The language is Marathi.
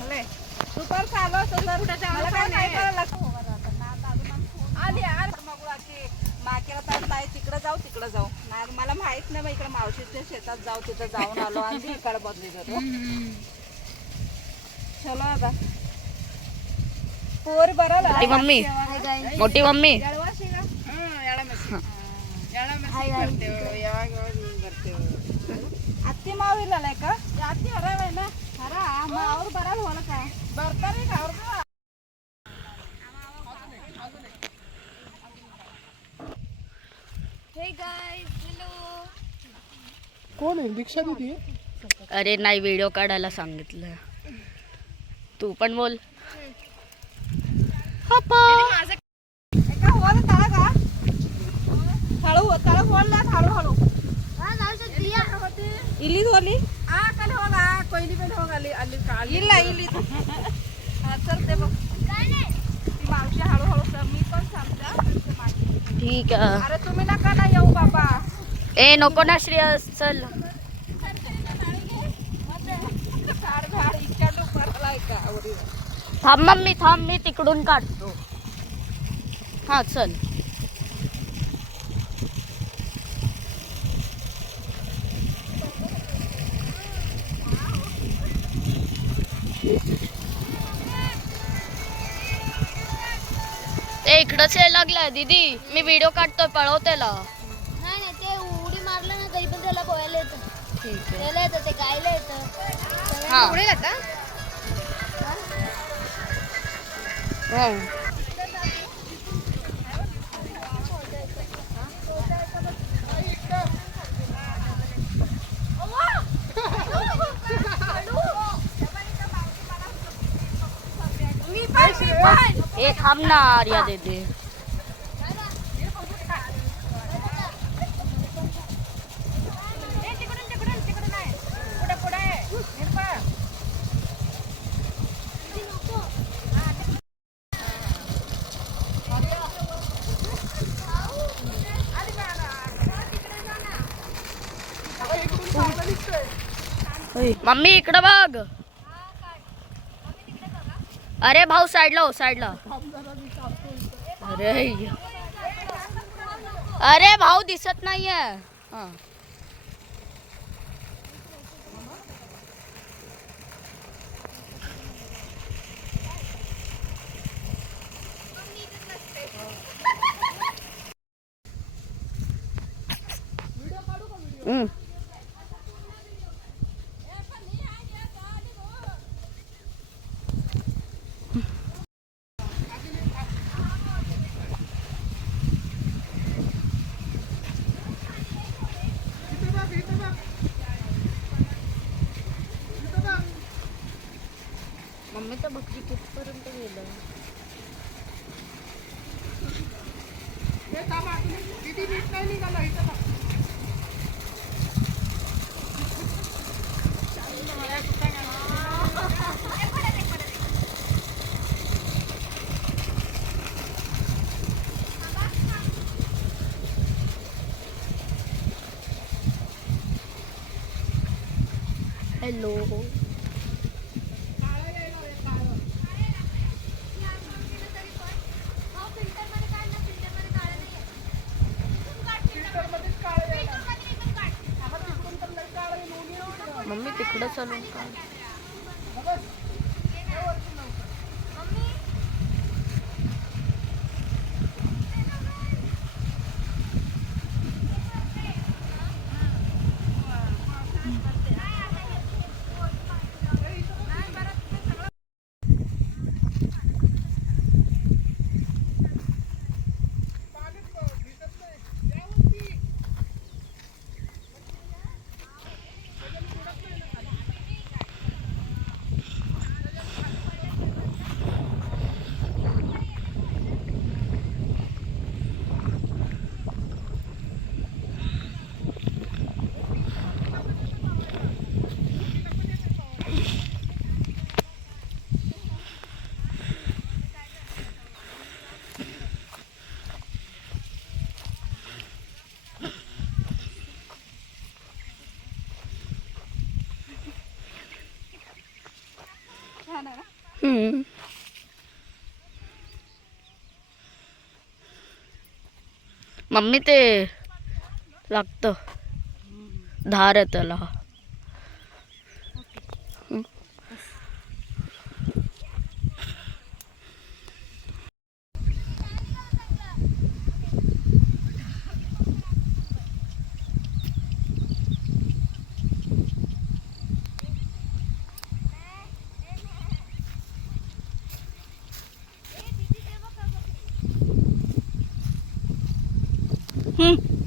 चांगले सुपर चालू असं मला काय नाही आली यार मगुळाची माकेला तर नाही तिकडे जाऊ नाही मला माहित नाही मग इकडे मावशीच्या शेतात जाऊ तिथं जाऊन आलो आणि इकडे बदली जातो चलो आता पोर बरं मम्मी मोठी मम्मी ಅತ್ತಿ ಮಾವಿಲ್ಲ ಲೈಕ ಅತ್ತಿ ಹರವೇನ ಹರ ಅವ್ರು ಬರಲ್ಲ ಹೊಲಕ ಬರ್ತಾರೆ ಈಗ ಅವ್ರದ್ದು कोण आहे दीक्षा दीदी? अरे नाही व्हिडिओ काढायला सांगितलं तू पण बोल ಹಳು ಇಲ್ಲಿ ಹೋಗ್ಲಿ ಆ ಕಡೆ ಹೋಗ ಕೊಯ್ಲಿ ಮೇಲೆ ಹೋಗಲಿ ಅಲ್ಲಿ ಇಲ್ಲ ಇಲ್ಲಿ चलते बघ मावशी हळूहळू मी पण समजा ठीक आहे अरे तुम्ही नका ना येऊ बाबा ए नको ना श्रेयस चल थांब मम्मी थांब मी तिकडून काढतो हा चल इकडंच यायला लागलाय दीदी मी व्हिडिओ काढतोय पळव त्याला नाही नाही ते उडी मारलं ना तरी पण त्याला पोहायला येतं ठीक आहे त्याला येतं ते गायला येतं हा उडेल आता ए थांब ना आर्या दीदी मम्मी इकडं बघ अरे भाऊ साईडला हो साईडला अरे अरे भाऊ दिसत नाहीये हा मम्मी तर बघती कितपर्यंत गेलं दीदी नीट नाही निघाला इथं हॅलो मम्मी तिकडं चालून का मम्मी ते लागतं धार आहे त्याला. हम्म.